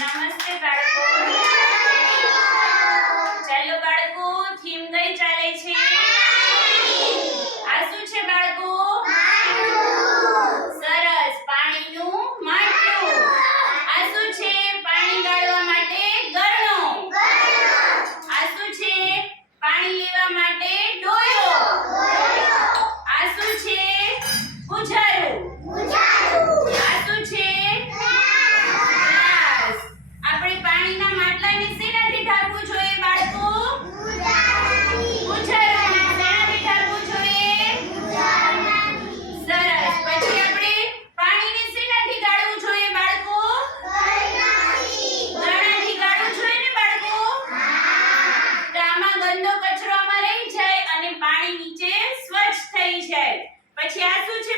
नमस्ते बैठो। બધો કચરો અમારે રહી જાય અને પાણી નીચે સ્વચ્છ થઈ જાય. પછી આ શું છે?